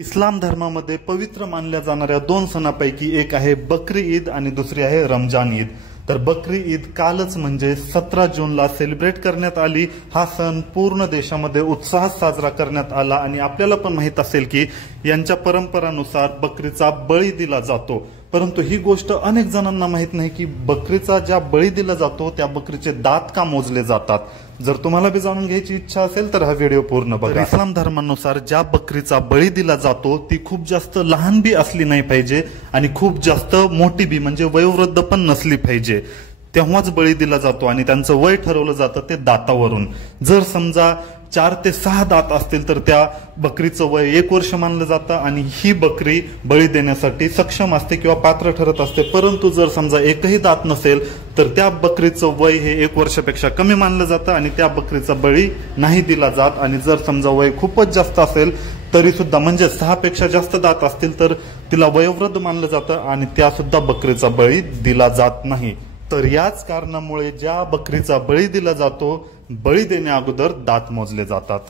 इस्लाम धर्मामध्ये पवित्र मानल्या जाणाऱ्या दोन सणांपैकी एक आहे बकरी ईद आणि दुसरी आहे रमजान ईद। तर बकरी ईद कालच म्हणजे 17 जूनला सेलिब्रेट करण्यात आली। हा सण पूर्ण देशामध्ये उत्साहात साजरा करण्यात आला आणि आपल्याला पण माहित असेल की यांच्या परंपरानुसार बकरीचा बळी दिला जातो, परंतु ही गोष्ट अनेक जणांना माहित नाही की बकरीचा ज्या बळी दिला जातो त्या बकरीचे दात का मोजले जातात। जर तुम्हाला बी जाणून घ्यायची इच्छा असेल तर हा व्हिडिओ पूर्ण बघा। इस्लाम धर्मानुसार ज्या बकरीचा बळी दिला जातो ती खूप जास्त लहान बी असली नाही पाहिजे आणि खूप जास्त मोठी बी म्हणजे वयोवृद्ध पण नसली पाहिजे, तेव्हाच बळी दिला जातो आणि त्यांचं वय ठरवलं जातं ते दातावरून। जर समजा 4 ते 6 दात असतील तर त्या बकरीचं वय 1 वर्ष मानलं जातं आणि ही बकरी बळी देण्यासाठी सक्षम असते किंवा पात्र ठरत असते। परंतु जर समजा एकही दात नसेल तर त्या बकरीचं वय हे 1 वर्षापेक्षा कमी मानलं जातं आणि त्या बकरीचा बळी नाही दिला जात। आणि जर समजा वय खूपच जास्त असेल तरी सुद्धा म्हणजे 6 पेक्षा जास्त दात असतील तर तिला वयोवृद्ध मानलं जातं आणि त्या सुद्धा बकरीचा बळी दिला जात नाही। तर याच कारणामुळे ज्या बकरीचा बळी दिला जातो बळी देण्या अगोदर दात मोजले जातात।